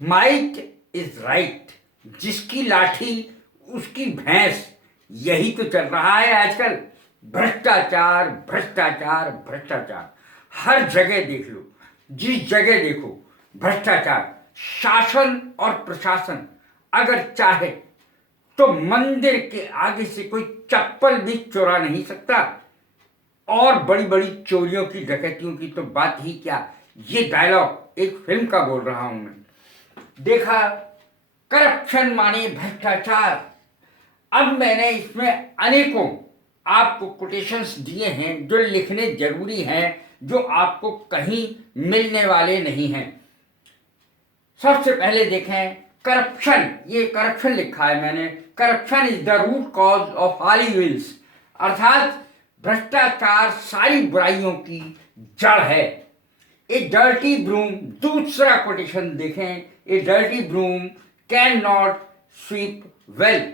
Might is right, जिसकी लाठी उसकी भैंस, यही तो चल रहा है आजकल। भ्रष्टाचार भ्रष्टाचार भ्रष्टाचार, हर जगह देख लो, जिस जगह देखो भ्रष्टाचार। शासन और प्रशासन अगर चाहे तो मंदिर के आगे से कोई चप्पल भी चुरा नहीं सकता, और बड़ी बड़ी चोरियों की डकैतियों की तो बात ही क्या। ये डायलॉग एक फिल्म का बोल रहा हूं मैं। देखा, करप्शन माने भ्रष्टाचार। अब मैंने इसमें अनेकों आपको कोटेशंस दिए हैं जो लिखने जरूरी हैं, जो आपको कहीं मिलने वाले नहीं हैं। सबसे पहले देखें करप्शन, ये करप्शन लिखा है मैंने। Corruption is the root cause of all evils, अर्थात भ्रष्टाचार सारी बुराइयों की जड़ है। ए डर्टी ब्रूम, दूसरा कोटेशन देखें, a dirty broom can not sweep well,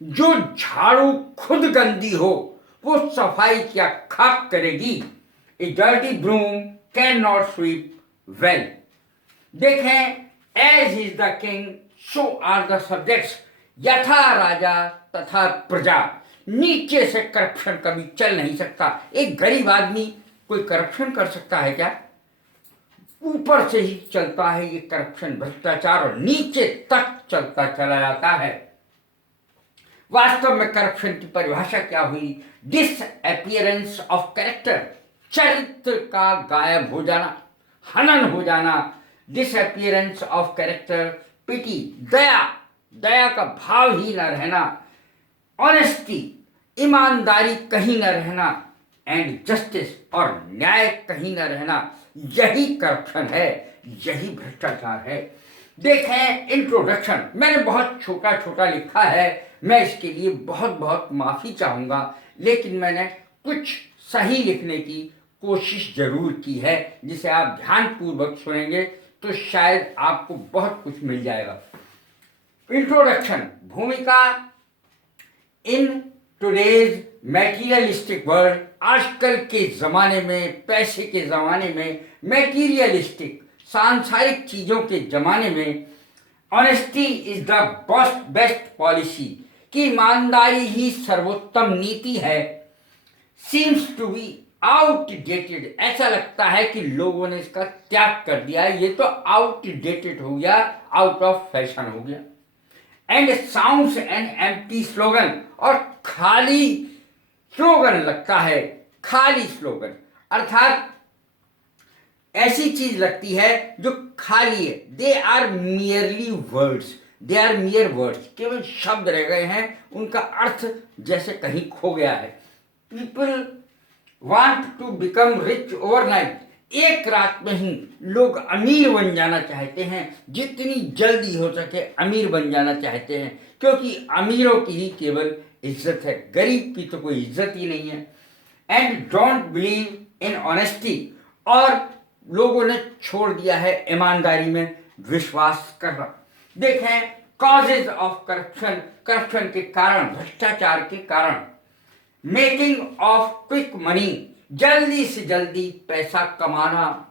जो झाड़ू खुद गंदी हो वो सफाई क्या खाक करेगी। A dirty broom can not sweep well. देखें, as is the king so are the subjects, यथा राजा तथा प्रजा। नीचे से करप्शन कभी चल नहीं सकता। एक गरीब आदमी कोई करप्शन कर सकता है क्या? ऊपर से ही चलता है ये करप्शन, भ्रष्टाचार, और नीचे तक चलता चला जाता है। वास्तव में करप्शन की परिभाषा क्या हुई? डिसअपियरेंस ऑफ कैरेक्टर, चरित्र का गायब हो जाना, हनन हो जाना। डिसअपियरेंस ऑफ कैरेक्टर, पिटी, दया, दया का भाव ही न रहना, ऑनेस्टी, ईमानदारी कहीं न रहना, एंड जस्टिस, और न्याय कहीं न रहना। यही करप्शन है, यही भ्रष्टाचार है। देखें इंट्रोडक्शन, मैंने बहुत छोटा छोटा लिखा है, मैं इसके लिए बहुत बहुत माफी चाहूंगा, लेकिन मैंने कुछ सही लिखने की कोशिश जरूर की है, जिसे आप ध्यानपूर्वक सुनेंगे तो शायद आपको बहुत कुछ मिल जाएगा। इंट्रोडक्शन, भूमिका इन टुडेज मैटीरियलिस्टिक वर्ल्ड, आजकल के जमाने में, पैसे के जमाने में, मैटीरियलिस्टिक सांसारिक चीजों के जमाने में, honesty is the best policy, कि ईमानदारी ही सर्वोत्तम नीति है। सीम्स टू बी आउटडेटेड, ऐसा लगता है कि लोगों ने इसका त्याग कर दिया है, ये तो आउटडेटेड हो गया, आउट ऑफ फैशन हो गया। And sounds an empty slogan, और खाली स्लोगन लगता है, खाली स्लोगन, अर्थात ऐसी चीज लगती है जो खाली है। They are merely words, they are mere words, केवल शब्द रह गए हैं, उनका अर्थ जैसे कहीं खो गया है। People want to become rich overnight, एक रात में ही लोग अमीर बन जाना चाहते हैं, जितनी जल्दी हो सके अमीर बन जाना चाहते हैं, क्योंकि अमीरों की ही केवल इज्जत है, गरीब की तो कोई इज्जत ही नहीं है। And don't believe in honesty, और लोगों ने छोड़ दिया है ईमानदारी में विश्वास करना। देखें कॉजेज ऑफ करप्शन, करप्शन के कारण, भ्रष्टाचार के कारण। मेकिंग ऑफ क्विक मनी, जल्दी से जल्दी पैसा कमाना,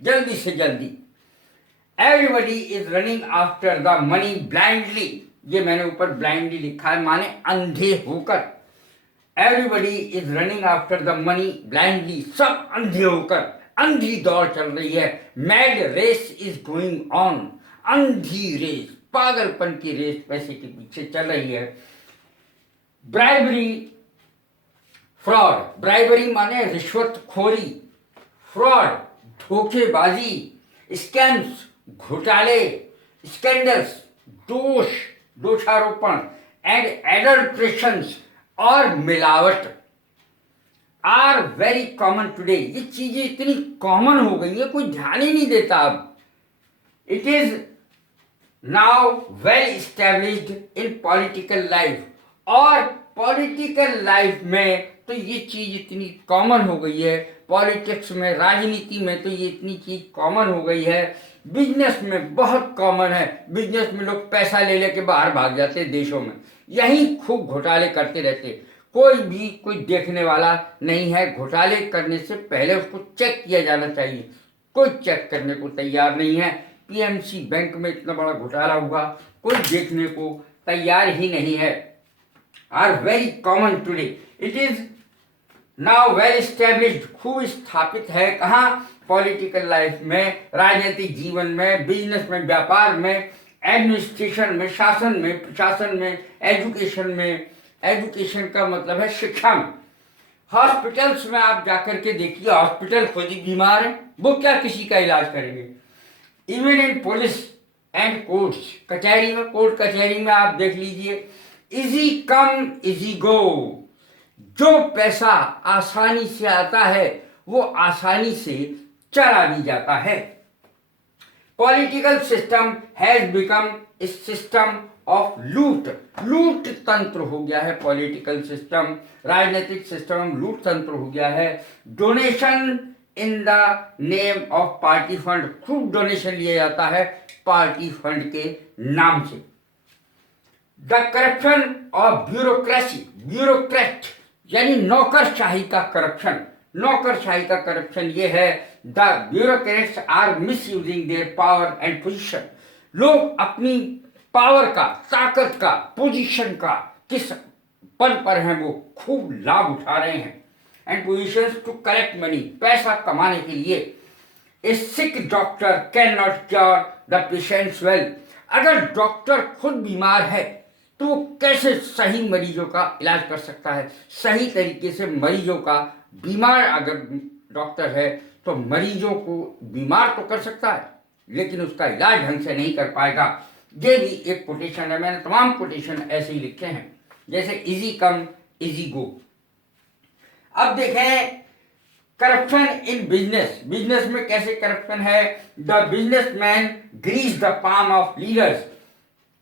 जल्दी से जल्दी। Everybody is running after the money blindly, ये मैंने ऊपर ब्लाइंडली लिखा है, माने अंधे होकर। Everybody is running after the money blindly, सब अंधे होकर, अंधी दौड़ चल रही है। Mad race is going on, अंधी रेस, पागलपन की रेस पैसे के पीछे चल रही है। ब्राइबरी, फ्रॉड, ब्राइबरी माने रिश्वतखोरी, फ्रॉड धोखेबाजी, स्कैम्स घोटाले, स्कैंडल्स दोष, दोषारोपण, एंड एडल्ट्रेशंस और मिलावट आर वेरी कॉमन टुडे। ये चीजें इतनी कॉमन हो गई है, कोई ध्यान ही नहीं देता अब। It is now well established in political life, और पॉलिटिकल लाइफ में तो ये चीज इतनी कॉमन हो गई है, पॉलिटिक्स में, राजनीति में तो ये इतनी चीज कॉमन हो गई है। बिजनेस में बहुत कॉमन है, बिजनेस में लोग पैसा ले लेके बाहर भाग जाते हैं देशों में, यही खूब घोटाले करते रहते। कोई भी कोई देखने वाला नहीं है, घोटाले करने से पहले उसको चेक किया जाना चाहिए, कोई चेक करने को तैयार नहीं है। पीएमसी बैंक में इतना बड़ा घोटाला हुआ, कोई देखने को तैयार ही नहीं है, are very common today. It is now well established, खूब स्थापित है। कहाँ? पॉलिटिकल लाइफ में, राजनीतिक जीवन में, बिजनेस में, व्यापार में, एडमिनिस्ट्रेशन में, शासन में, प्रशासन में, एजुकेशन में। एजुकेशन का मतलब है शिक्षा में। हॉस्पिटल्स में आप जाकर के देखिए, हॉस्पिटल खुद ही बीमार है, वो क्या किसी का इलाज करेंगे। Even in police and courts, कचहरी में, कोर्ट कचहरी में आप देख लीजिए, इजी कम इजी गो। जो पैसा आसानी से आता है वो आसानी से चला भी जाता है। Political system has become a system of लूट। लूट तंत्र हो गया है पॉलिटिकल सिस्टम, राजनीतिक सिस्टम लूट तंत्र हो गया है। Donation in the name of party fund, खूब डोनेशन लिया जाता है पार्टी फंड के नाम से। The corruption of bureaucracy, bureaucrat यानी नौकरशाही का करप्शन। नौकरशाही का करप्शन ये है, the bureaucrats are misusing their power and position. लोग अपनी पावर का, ताकत का, पोजीशन का, किस पद पर हैं वो खूब लाभ उठा रहे हैं। And position to collect money, पैसा कमाने के लिए। A sick doctor can not cure the patients well. अगर डॉक्टर खुद बीमार है तो वो कैसे सही मरीजों का इलाज कर सकता है? सही तरीके से मरीजों का, बीमार अगर डॉक्टर है तो मरीजों को बीमार तो कर सकता है लेकिन उसका इलाज ढंग से नहीं कर पाएगा। ये भी एक कोटेशन है, मैंने तमाम कोटेशन ऐसे ही लिखे हैं, जैसे इजी कम इजी गो। अब देखें करप्शन इन बिजनेस। बिजनेस में कैसे करप्शन है? The businessman grease the palm of leaders.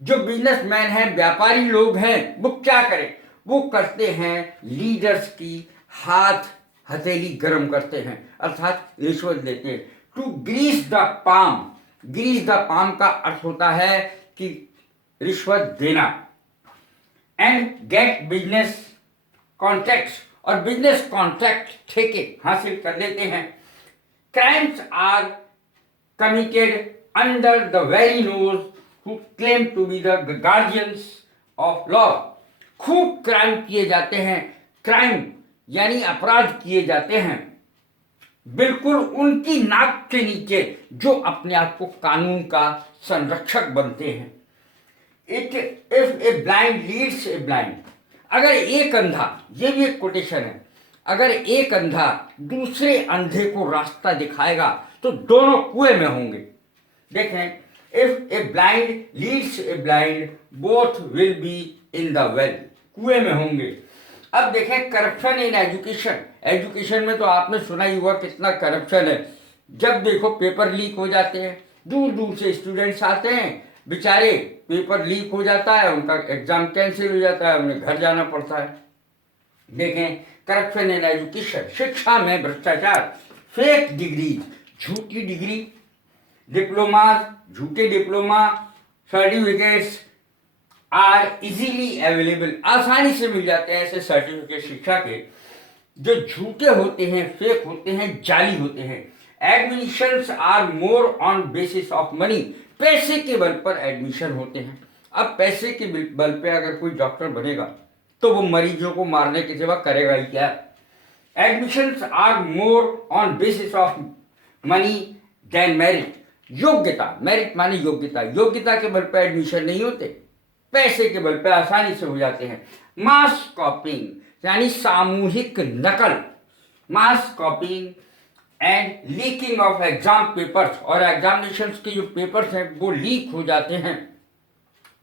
जो बिजनेसमैन हैं, व्यापारी लोग हैं, वो क्या करें? वो करते हैं लीडर्स की हाथ हथेली गर्म करते हैं, अर्थात रिश्वत देते हैं। To grease the palm, grease the palm का अर्थ होता है कि रिश्वत देना। एंड गेट बिजनेस कॉन्ट्रैक्ट्स, और बिजनेस कॉन्ट्रैक्ट ठेके हासिल कर लेते हैं। Crimes are committed under the very nose who claim to be the guardians of law। खूब क्राइम किए जाते हैं, क्राइम यानी अपराध किए जाते हैं बिल्कुल उनकी नाक के नीचे जो अपने आप को कानून का संरक्षक बनते हैं। It if a blind leads a blind, अगर एक अंधा, ये भी एक कोटेशन है, अगर एक अंधा दूसरे अंधे को रास्ता दिखाएगा तो दोनों कुएं में होंगे। देखें, if a blind leads a blind both will be in the well, कुएं में होंगे। अब देखें करप्शन इन एजुकेशन। एजुकेशन में तो आपने सुना ही हुआ कितना करप्शन है। जब देखो पेपर लीक हो जाते हैं, दूर दूर से स्टूडेंट्स आते हैं, बेचारे पेपर लीक हो जाता है, उनका एग्जाम कैंसिल हो जाता है, उन्हें घर जाना पड़ता है। देखें करप्शन इन एजुकेशन, शिक्षा में भ्रष्टाचार, फेक डिग्री, झूठी डिग्री, डिप्लोमा, झूठे diploma certificates are easily available, आसानी से मिल जाते हैं ऐसे सर्टिफिकेट शिक्षा के जो झूठे होते हैं, फेक होते हैं, जाली होते हैं। Admissions are more on basis of money, पैसे के बल पर एडमिशन होते हैं। अब पैसे के बल पे अगर कोई डॉक्टर बनेगा तो वो मरीजों को मारने की सेवा करेगा ही क्या? Admissions are more on basis of money then merit. योग्यता, मेरिट माने योग्यता, योग्यता के बल पर एडमिशन नहीं होते, पैसे के बल पर आसानी से हो जाते हैं। मास कॉपिंग यानी सामूहिक नकल, mass copying and leaking of exam papers, और एग्जामिनेशंस के जो पेपर्स हैं वो लीक हो जाते हैं।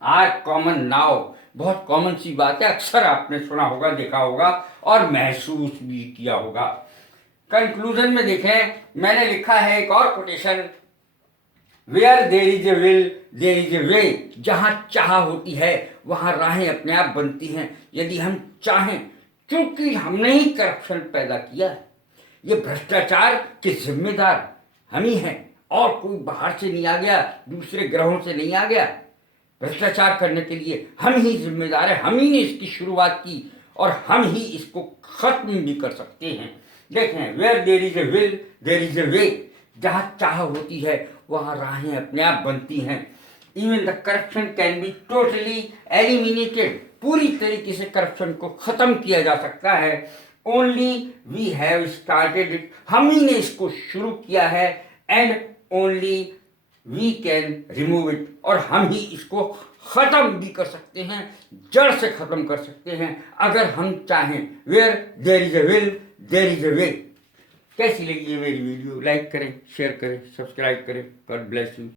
आर कॉमन नाउ, बहुत कॉमन सी बात है, अक्सर आपने सुना होगा, देखा होगा और महसूस भी किया होगा। कंक्लूजन में देखें, मैंने लिखा है एक और quotation, where there is a will there is a way. जहां चाह होती है वहां राहें अपने आप बनती हैं। यदि हम चाहें, क्योंकि हमने ही करप्शन पैदा किया, ये भ्रष्टाचार के जिम्मेदार हम ही हैं, और कोई बाहर से नहीं आ गया, दूसरे ग्रहों से नहीं आ गया। भ्रष्टाचार करने के लिए हम ही जिम्मेदार हैं, हम ही ने इसकी शुरुआत की और हम ही इसको खत्म भी कर सकते हैं। देखें, where there is a will there is a way, जहाँ चाह होती है वहाँ राहें अपने आप बनती हैं। Even the corruption can be totally eliminated, पूरी तरीके से करप्शन को खत्म किया जा सकता है। Only we have started it, हम ही ने इसको शुरू किया है। And only we can remove it, और हम ही इसको खत्म भी कर सकते हैं, जड़ से खत्म कर सकते हैं अगर हम चाहें। Where there is a will there is a way. कैसी लगी ये मेरी वीडियो? लाइक करें, शेयर करें, सब्सक्राइब करें। God bless you.